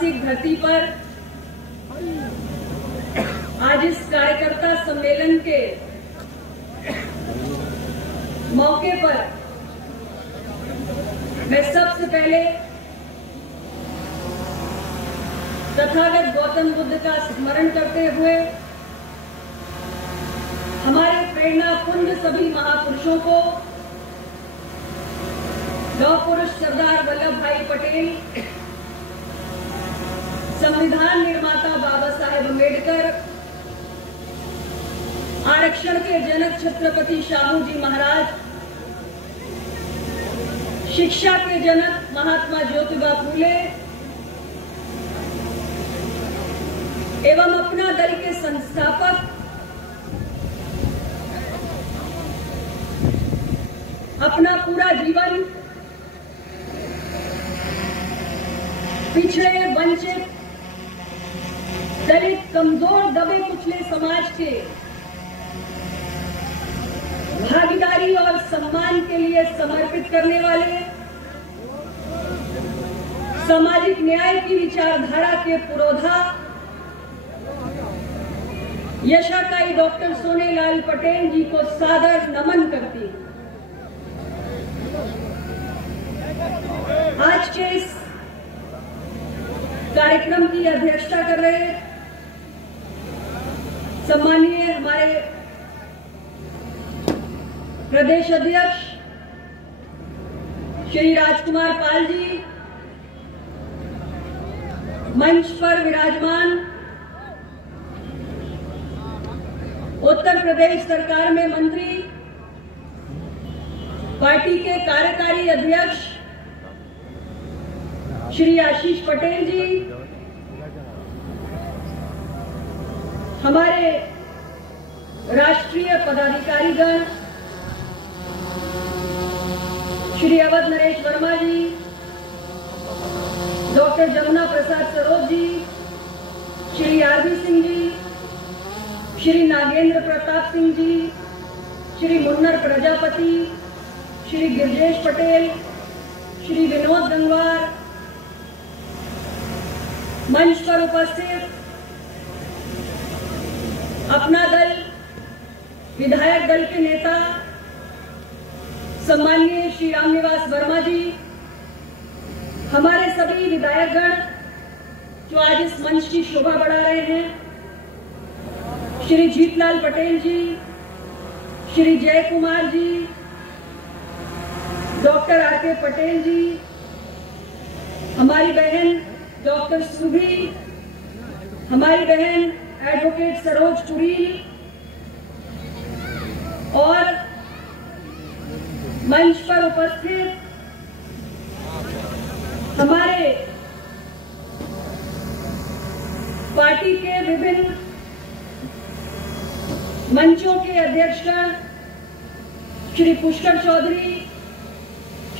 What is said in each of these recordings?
ऐतिहासिक धरती पर आज इस कार्यकर्ता सम्मेलन के मौके पर मैं सबसे पहले तथागत गौतम बुद्ध का स्मरण करते हुए हमारे प्रेरणा पुंज सभी महापुरुषों को, लौह पुरुष सरदार वल्लभ भाई पटेल, संविधान निर्माता बाबा साहेब अम्बेडकर, आरक्षण के जनक छत्रपति शाहू जी महाराज, शिक्षा के जनक महात्मा ज्योतिबा फूले एवं अपना दल के संस्थापक अपना पूरा जीवन पिछड़े, वंचित, दलित, कमजोर, दबे कुचले समाज के भागीदारी और सम्मान के लिए समर्पित करने वाले, सामाजिक न्याय की विचारधारा के पुरोधा यशाकाई डॉक्टर सोनेलाल पटेल जी को सादर नमन करती हूं। आज के इस कार्यक्रम की अध्यक्षता कर रहे सम्माननीय हमारे प्रदेश अध्यक्ष श्री राजकुमार पाल जी, मंच पर विराजमान उत्तर प्रदेश सरकार में मंत्री, पार्टी के कार्यकारी अध्यक्ष श्री आशीष पटेल जी, हमारे राष्ट्रीय पदाधिकारीगण श्री अवध नरेश वर्मा जी, डॉक्टर जमुना प्रसाद सरोज जी, श्री आरबी सिंह जी, श्री नागेंद्र प्रताप सिंह जी, श्री मुन्नर प्रजापति, श्री गिरजेश पटेल, श्री विनोद गंगवार, मंच पर उपस्थित अपना दल विधायक दल के नेता सम्माननीय श्री रामनिवास वर्मा जी, हमारे सभी विधायकगण जो आज इस मंच की शोभा बढ़ा रहे हैं, श्री जीतलाल पटेल जी, श्री जय कुमार जी, डॉक्टर आर.के. पटेल जी, हमारी बहन डॉक्टर सुभी, हमारी बहन एडवोकेट सरोज पुरी और मंच पर उपस्थित हमारे पार्टी के विभिन्न मंचों के अध्यक्षगण श्री पुष्कर चौधरी,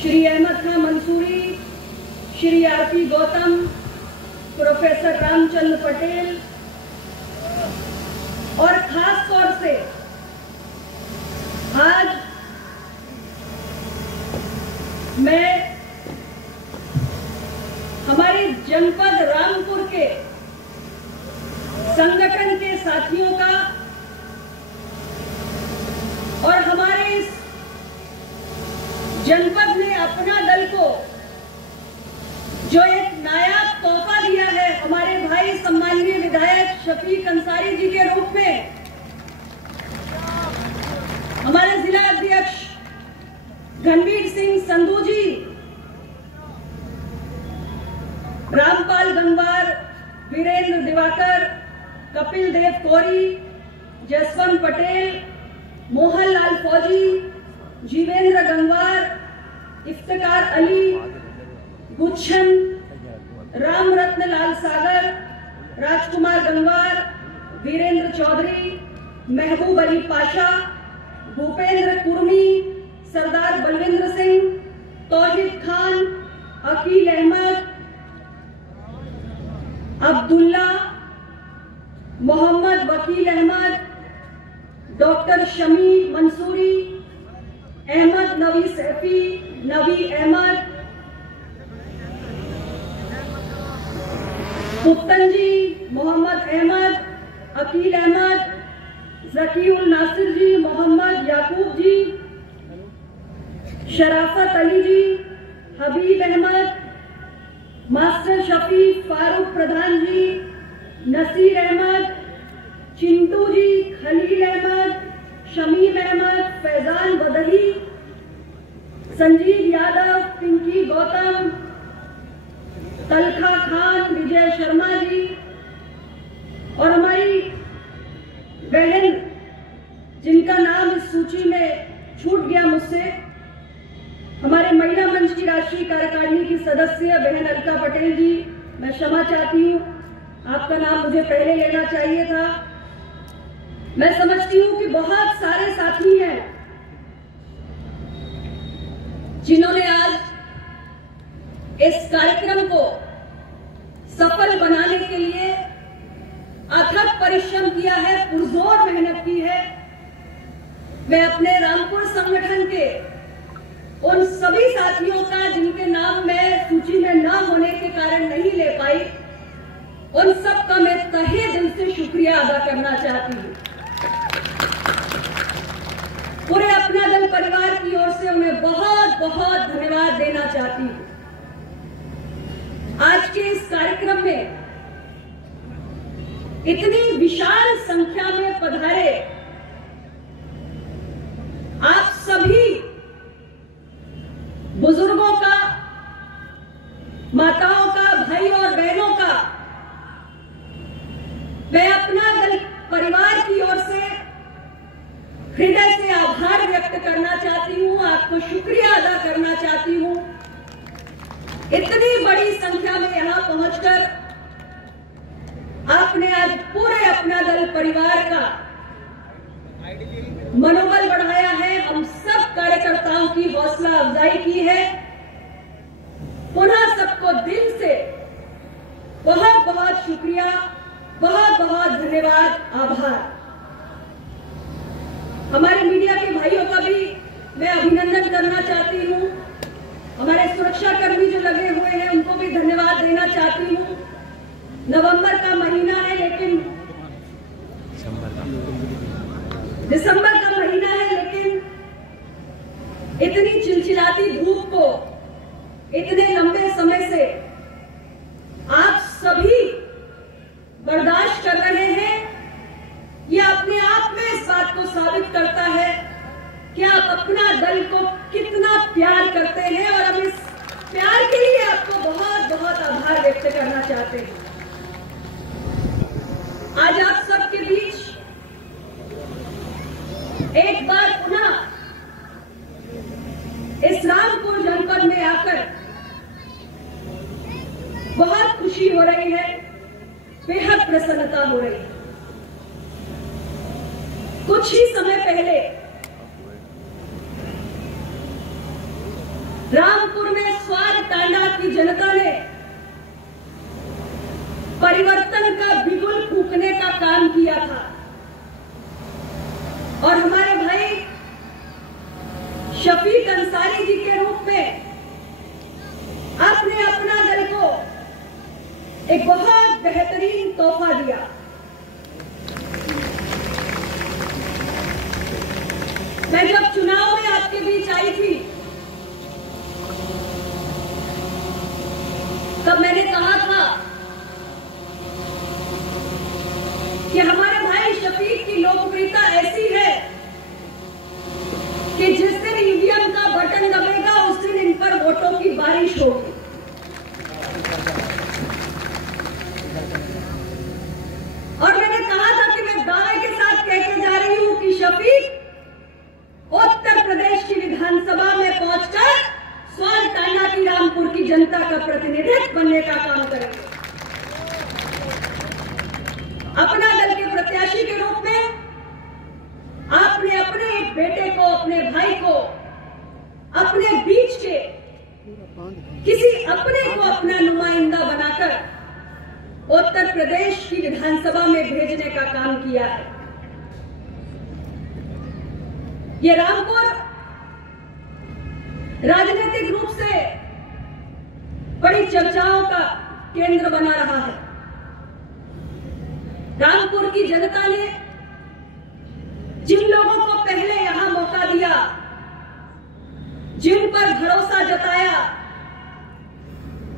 श्री अहमद खां मंसूरी, श्री आर.पी. गौतम, प्रोफेसर रामचंद्र पटेल और खास तौर से आज मैं हमारे जनपद रामपुर के संगठन के साथियों का और हमारे इस जनपद ने अपना दल को जो एक नायाब तोहफा दिया है हमारे भाई सम्माननीय विधायक शफीक अंसारी जी के रूप में, हमारे जिला अध्यक्ष घनवीर सिंह संधू जी, रामपाल गंगवार, वीरेंद्र दिवाकर, कपिल देव कोरी, जसवंत पटेल, मोहनलाल फौजी, जीवेंद्र गंगवार, इफ्तिकार अली, गुच्छन, राम रत्न लाल सागर, राजकुमार गंगवार, वीरेंद्र चौधरी, महबूब अली पाशा, भूपेंद्र कुर्मी, सरदार बलविंद्र सिंह, तौहीद खान, अकील अहमद, अब्दुल्ला, मोहम्मद वकील अहमद, डॉक्टर शमी मंसूरी, अहमद नवी सैफी, नवी अहमद, पुफ्तन जी, मोहम्मद अहमद, अकील अहमद, जकीउल नासिर जी, मोहम्मद याकूब जी, शराफत अली जी, हबीब अहमद, मास्टर शफीक फारूक प्रधान जी, नसीर अहमद, चिंटू जी, खलील अहमद, शमीम अहमद, फैजान बदही, संजीव यादव, पिंकी गौतम, तलखा खान, विजय शर्मा जी और हमारी बहन जिनका नाम इस सूची में छूट गया मुझसे, हमारे महिला मंच की राष्ट्रीय कार्यकारिणी की सदस्य बहन अलका पटेल जी, मैं क्षमा चाहती हूँ, आपका नाम मुझे पहले लेना चाहिए था। मैं समझती हूँ कि बहुत सारे साथी हैं जिन्होंने आज इस कार्यक्रम को सफल बनाने के लिए अथक परिश्रम किया है, पुरजोर मेहनत की है। मैं अपने रामपुर संगठन के उन सभी साथियों का जिनके नाम मैं सूची में न होने के कारण नहीं ले पाई, उन सब का मैं तहे दिल से शुक्रिया अदा करना चाहती हूँ। पूरे अपना दल परिवार की ओर से उन्हें बहुत बहुत धन्यवाद देना चाहती हूँ। आज के इस कार्यक्रम में इतनी विशाल संख्या में पधारे आप सभी बुजुर्गों का, माताओं का, भाई और बहनों का मैं अपना दल परिवार की ओर से हृदय से आभार व्यक्त करना चाहती हूँ, आपको शुक्रिया अदा करना चाहती हूँ। इतनी बड़ी संख्या में यहां पहुंचकर आपने आज पूरे अपना दल परिवार का मनोबल बढ़ाया है, हम सब कार्यकर्ताओं की हौसला अफजाई की है। पुनः सबको दिल से बहुत बहुत शुक्रिया, बहुत बहुत धन्यवाद, आभार। हमारे मीडिया के भाइयों का भी मैं अभिनंदन करना चाहती हूँ। हमारे सुरक्षा कर्मी जो लगे हुए हैं उनको भी धन्यवाद देना चाहती हूँ। नवंबर का महीना है लेकिन दिसंबर का महीना है, लेकिन इतनी चिलचिलाती धूप को इतने लंबे समय से आप सभी बर्दाश्त कर रहे हैं। यह अपने आप में इस बात को साबित करता है कि आप अपना दल को कितना प्यार करते हैं और हम इस प्यार के लिए आपको बहुत बहुत आभार व्यक्त करना चाहते हैं। आज आप सबके बीच एक बार पुनः इस रामपुर जनपद में आकर बहुत खुशी हो रही है, बेहद प्रसन्नता हो रही है। कुछ ही समय पहले रामपुर में स्वार टांडा की जनता ने परिवर्तन का बिगुल फूंकने का काम किया था और हमारे भाई शफीक अंसारी जी के रूप में आपने अपना दल को एक बहुत बेहतरीन तोहफा दिया। मैं जब चुनाव में आपके बीच आई थी तब मैंने कहा था कि हमारे भाई शफीक की लोकप्रियता ऐसी है कि जिस दिन ईवीएम का बटन दबेगा उस दिन इन पर वोटों की बारिश होगी। और मैंने कहा था कि मैं दावे के साथ कहते जा रही हूं कि शफीक उत्तर प्रदेश की विधानसभा में पहुंचकर स्वार टांडा की रामपुर की जनता का प्रतिनिधित्व बनने का काम करेंगे। अपना दल के प्रत्याशी के रूप में आपने अपने एक बेटे को, अपने भाई को, अपने बीच के किसी अपने को अपना नुमाइंदा बनाकर उत्तर प्रदेश की विधानसभा में भेजने का काम किया है। ये रामपुर राजनीतिक रूप से बड़ी चर्चाओं का केंद्र बना रहा है। रामपुर की जनता ने जिन लोगों को पहले यहां मौका दिया, जिन पर भरोसा जताया,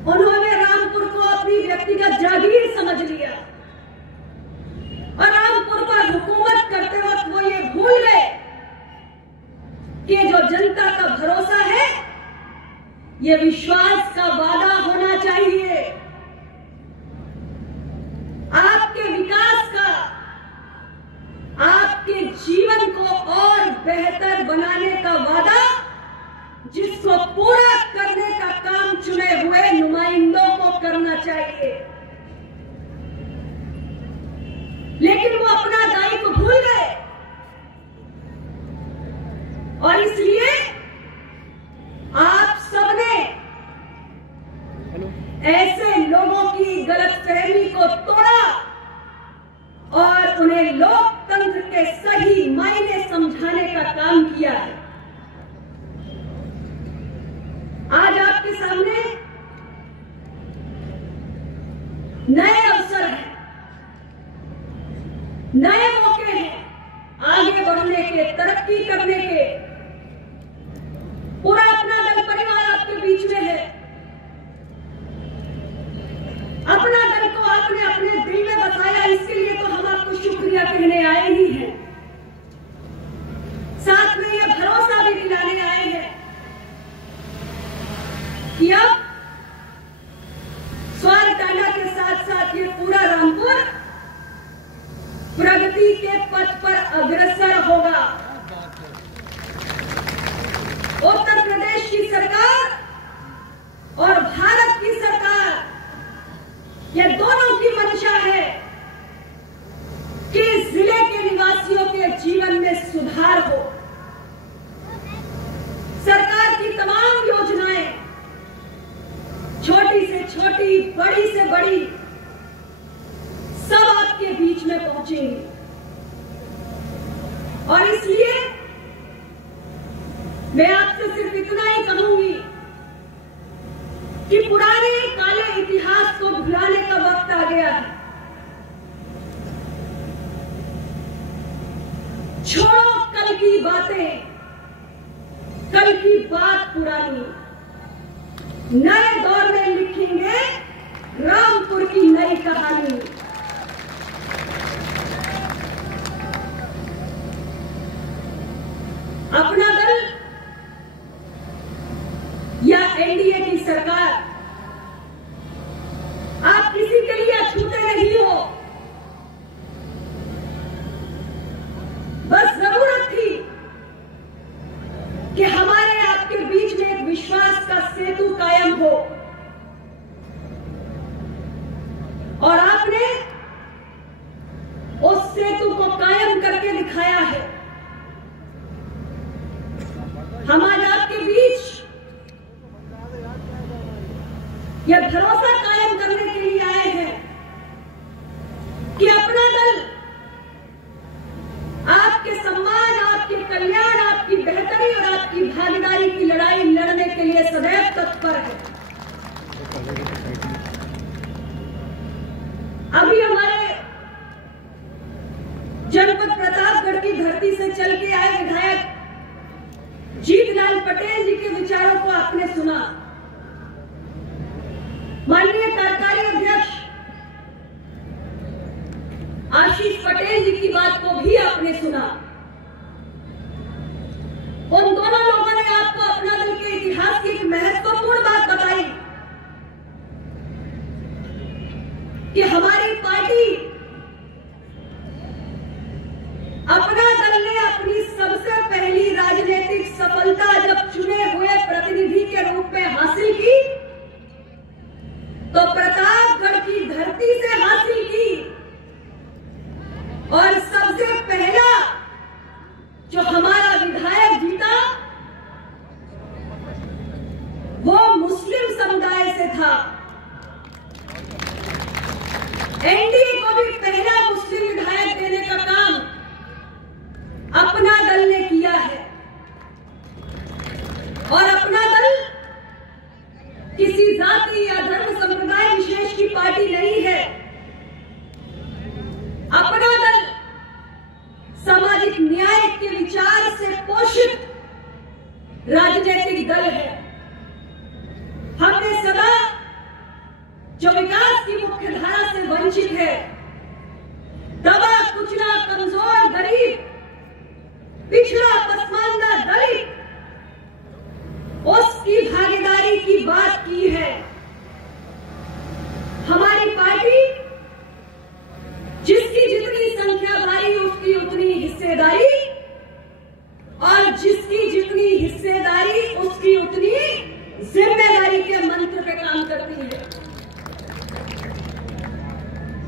उन्होंने रामपुर को अपनी व्यक्तिगत जागीर समझ लिया और रामपुर पर हुकूमत करते वक्त वो ये भूल गए कि जो जनता का भरोसा है ये विश्वास का वादा होना चाहिए। आपके विकास का, आपके जीवन को और बेहतर बनाने का वादा, जिसको पूरा करने का काम चुने हुए नुमाइंदों को करना चाहिए। लेकिन वो अपना दायित्व भूल गए और इसलिए आप सबने ऐसे लोगों की गलतफहमी को तोड़ा और उन्हें लोकतंत्र के सही मायने समझाने का काम किया है। आज आपके सामने नए अवसर हैं, नए मौके हैं आगे बढ़ने के, तरक्की करने के। पूरा अपना दल परिवार आपके बीच में है। अपना दल को आपने अपने दिल में बसाया, इसके लिए तो हम आपको शुक्रिया कहने आए ही हैं। साथ में यह भरोसा भी दिलाने आए हैं कि अब स्वारटांडा के साथ साथ ये पूरा रामपुर प्रगति के पथ पर अग्रसर होगा। उत्तर प्रदेश की सरकार और भारत की सरकार, ये दोनों की मंशा है कि जिले के निवासियों के जीवन में सुधार हो। सरकार की तमाम योजनाएं, छोटी से छोटी, बड़ी से बड़ी, सब आपके बीच में पहुंचेंगी। और इसलिए मैं आपसे सिर्फ इतना ही कहूंगी कि पुराने काले इतिहास को भुलाने का वक्त आ गया है। छोड़ो कल की बातें, कल की बात पुरानी। नए दौर में लिखेंगे रामपुर की नई कहानी। अपना दल या एनडीए की सरकार, आप किसी के लिए अछूते नहीं हो। बस जरूरत थी कि हमारे आपके बीच में एक विश्वास का सेतु कायम हो और आपने उस सेतु को कायम करके दिखाया है। हम आज आपके बीच यह भरोसा कायम करने के लिए आए हैं कि अपना दल आपके सम्मान, आपके कल्याण, आपकी बेहतरी और आपकी भागीदारी की लड़ाई लड़ने के लिए सदैव तत्पर है। अभी हमारे जनपद प्रतापगढ़ की धरती से चल के आए विधायक जीतलाल पटेल जी के विचारों को आपने सुना। माननीय कार्यकारी अध्यक्ष आशीष पटेल जी की बात को भी आपने सुना। उन दोनों लोगों ने आपको अपना दल के इतिहास की एक महत्वपूर्ण बात बताई कि हमारी पार्टी, अपना दल ने अपनी सबसे पहली राजनीतिक सफलता जब चुने हुए प्रतिनिधि के रूप में हासिल की तो प्रतापगढ़ की धरती से हासिल की। और सबसे पहला जो हमारा विधायक जीता वो मुस्लिम समुदाय से था। सामाजिक न्याय के विचार से पोषित राजनीतिक दल है। हमने सदा जो विकास की मुख्य धारा से वंचित है, दबा कुचला कमजोर गरीब पिछड़ा पसमानदा दलित, उसकी भागीदारी की बात की है। हमारी पार्टी जिसकी जितनी संख्या भारी उसकी उतनी हिस्सेदारी, और जिसकी जितनी हिस्सेदारी उसकी उतनी जिम्मेदारी के मंत्र पे काम करती है।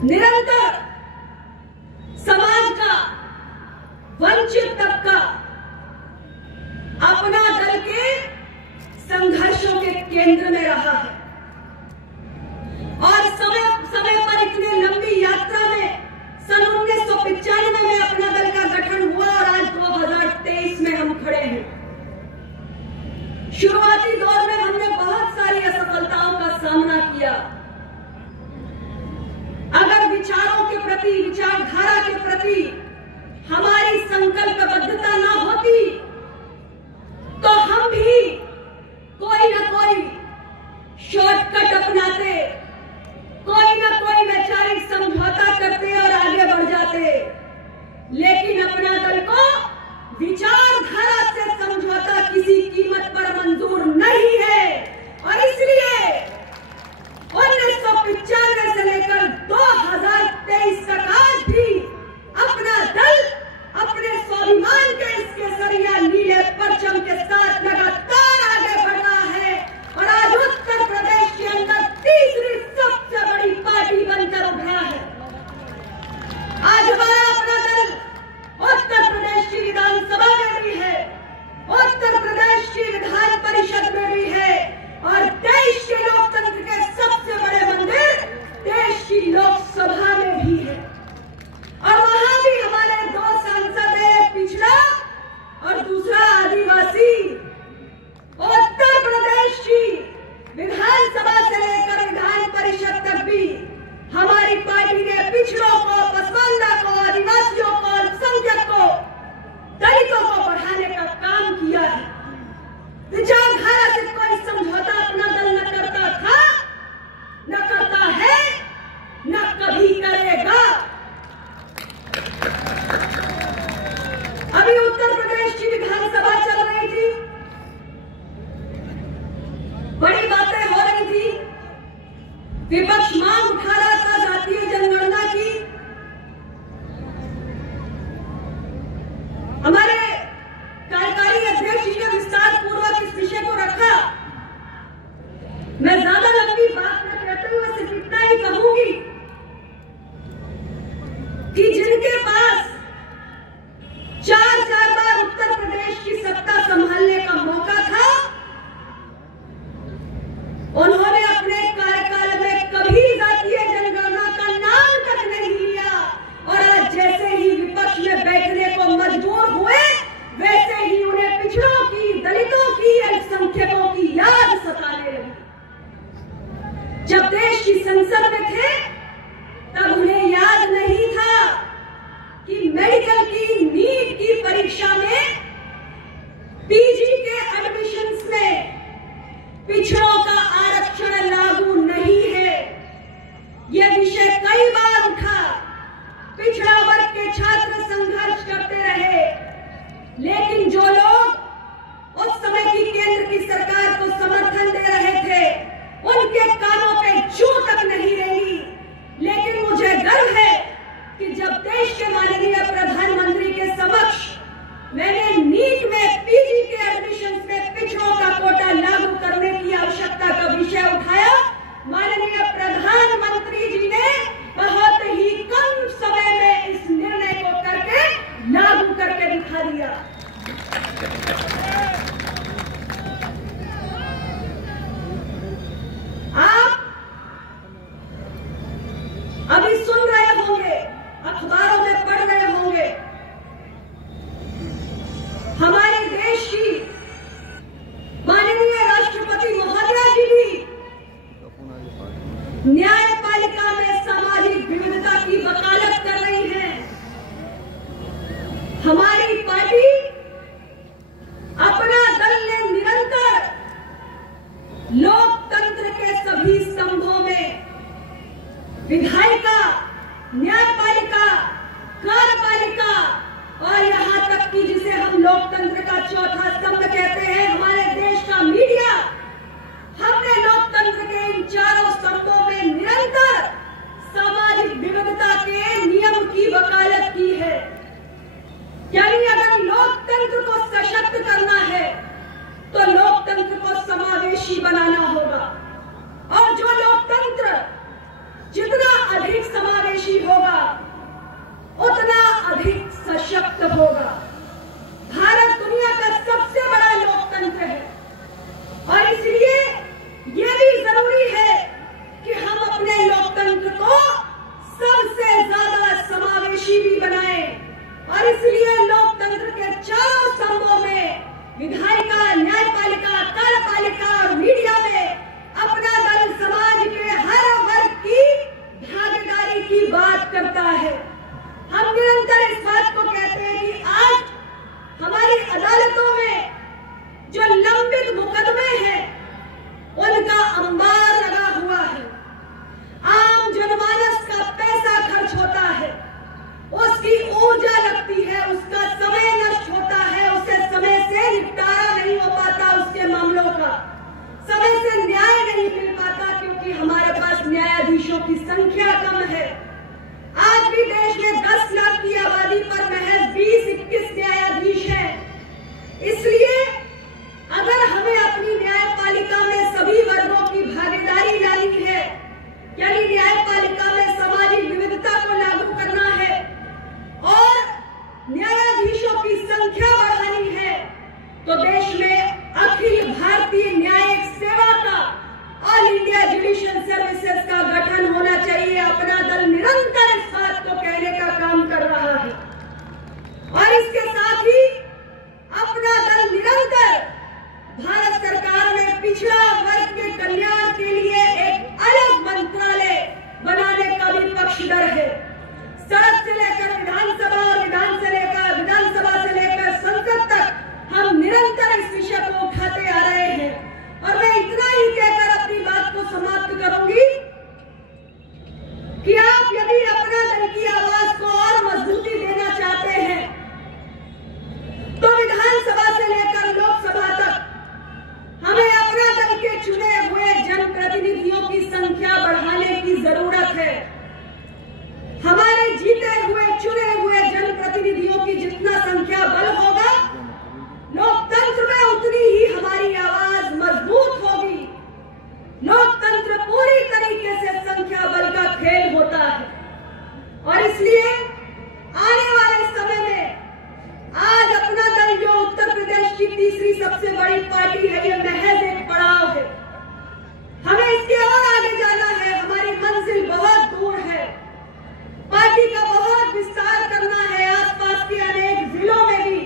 निरंतर समाज का वंचित तबका अपना दल के संघर्षों के केंद्र में रहा है, और समय समय पर इतने लंबी यात्रा में सन 1995 में अपना दल का गठन हुआ और आज 2023 में हम खड़े हैं। शुरुआती दौर में हमने बहुत सारी असफलताओं का सामना किया। अगर विचारों के प्रति, विचारधारा के प्रति हमारी संकल्पबद्धता न होती तो हम भी कोई ना कोई शॉर्टकट अपनाते, कोई ना कोई वैचारिक समझौता करते और आगे बढ़ जाते। लेकिन अपना दल को विचारधारा से समझौता किसी कीमत पर मंजूर नहीं है, और इसलिए 1995 से लेकर 2023 तक आज भी अपना दल अपने स्वाभिमान के इस केसरिया नीले परचम के साथ लगातार आगे बढ़ रहा है, और आज उत्तर प्रदेश के अंदर तीसरी सबसे बड़ी पार्टी बनकर उभरा है। आज हमारा अपना दल उत्तर प्रदेश की विधानसभा में भी है, उत्तर प्रदेश की विधान परिषद में भी है, और देश के लोकतंत्र के सबसे बड़े मंदिर देश की लोकसभा में भी है। और वहां भी हमारे 2 सांसद हैं, एक पिछड़ा और दूसरा आदिवासी। उत्तर प्रदेश की विधानसभा से लेकर विधान परिषद तक भी हमारी पार्टी ने पिछड़ों को, पसमानदा को, आदिवासियों को, अल्पसंख्यक को, दलितों को बढ़ाने का काम किया है। विचारधारा से कोई समझौता अपना दल न करता था, न करता है, न कभी करेगा। अभी उत्तर प्रदेश की विधानसभा चल रही थी, बड़ी बातें हो रही थी, विपक्ष मांग उठा रहा था जातीय जनगणना की। हमारे कार्यकारी अध्यक्ष जी ने विस्तार पूर्वक इस विषय को रखा। मैं ज्यादा लंबी बात न कहते हुए सिर्फ इतना ही कहूंगी कि जिनके पास 4 बार उत्तर प्रदेश की सत्ता संभालने का मौका था, उन्होंने अपने कार्यकाल में कभी जातीय जनगणना का नाम तक नहीं लिया, और आज जैसे ही विपक्ष में बैठने को मजबूर हुए, वैसे ही उन्हें पिछड़ों की, दलितों की, अल्पसंख्यकों की याद सताने लगी। जब देश की संसद में थे तब उन्हें याद नहीं था कि चौथा स्तंभ कहते हैं हमारे देश का मीडिया। हमने लोकतंत्र के इन चारों स्तंभों में निरंतर सामाजिक विविधता के नियम की वकालत की है। यानी अगर लोकतंत्र को सशक्त करना है तो लोकतंत्र को समावेशी बनाना होगा, और जो लोकतंत्र जितना अधिक समावेशी होगा उतना अधिक सशक्त होगा। भारत दुनिया का सबसे बड़ा लोकतंत्र है और इसलिए यह भी जरूरी है कि हम अपने लोकतंत्र को सबसे ज्यादा समावेशी भी बनाएं। और इसलिए लोकतंत्र के चारों स्तंभों में विधायिका, न्यायपालिका, कार्यपालिका और मीडिया में अपना दल समाज के हर वर्ग की भागीदारी की बात करता है। हम निरंतर इस बात को कहते हैं कि आज हमारी अदालतों में जो लंबित मुकदमे हैं उनका अंबार लगा हुआ है। आम जनमानस का पैसा खर्च होता है, उसकी ऊर्जा लगती है, उसका समय नष्ट होता है, उसे समय से निपटारा नहीं हो पाता, उसके मामलों का समय से न्याय नहीं मिल पाता, क्योंकि हमारे पास न्यायाधीशों की संख्या कम है। आज भी देश में 10 लाख की आबादी पर महज 20-21 न्यायाधीश हैं। इसलिए अगर हमें अपनी न्यायपालिका में सभी वर्गों की भागीदारी लानी है, यानी न्यायपालिका में सामाजिक विविधता को लागू करना है और न्यायाधीशों की संख्या बढ़ानी है, तो देश में अखिल भारतीय न्यायिक सेवा का, ऑल इंडिया जुडिशियल सर्विसेज का गठन होना चाहिए। अपना दल निरंतर इस बात को कहने का काम कर रहा है और इसके साथ ही अपना दल निरंतर भारत सरकार में पिछड़ा वर्ग के कल्याण के लिए एक अलग मंत्रालय बनाने का भी पक्षधर है। सड़क से लेकर विधानसभा और विधानसभा से लेकर संसद तक हम निरंतर इस विषय को उठाते आ रहे हैं। और मैं इतना ही कहकर अपनी बात को समाप्त करूंगी कि आप यदि अपना दल की आवाज को और मजबूती देना चाहते हैं तो विधानसभा से लेकर लोकसभा तक हमें अपना दल के चुने हुए जनप्रतिनिधियों की संख्या बढ़ाने की जरूरत है। हमारे जीते हुए चुने हुए जनप्रतिनिधियों की जितना संख्या बल होगा, लोकतंत्र में उतनी ही हमारी आवाज मजबूत होगी। लोकतंत्र पूरी तरीके से संख्या बल का खेल होता है और इसलिए आने वाले समय में आज अपना दल जो उत्तर प्रदेश की तीसरी सबसे बड़ी पार्टी है, ये महज एक पड़ाव है। हमें इसके और आगे जाना है, हमारी मंजिल बहुत दूर है। पार्टी का बहुत विस्तार करना है आसपास के अनेक जिलों में भी,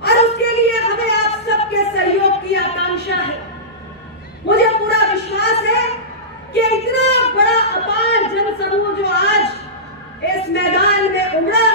और उसके लिए हमें आप सबके सहयोग की आकांक्षा है। मुझे पूरा विश्वास है कि इतना बड़ा अपार जनसमूह जो आज इस मैदान में उमड़ा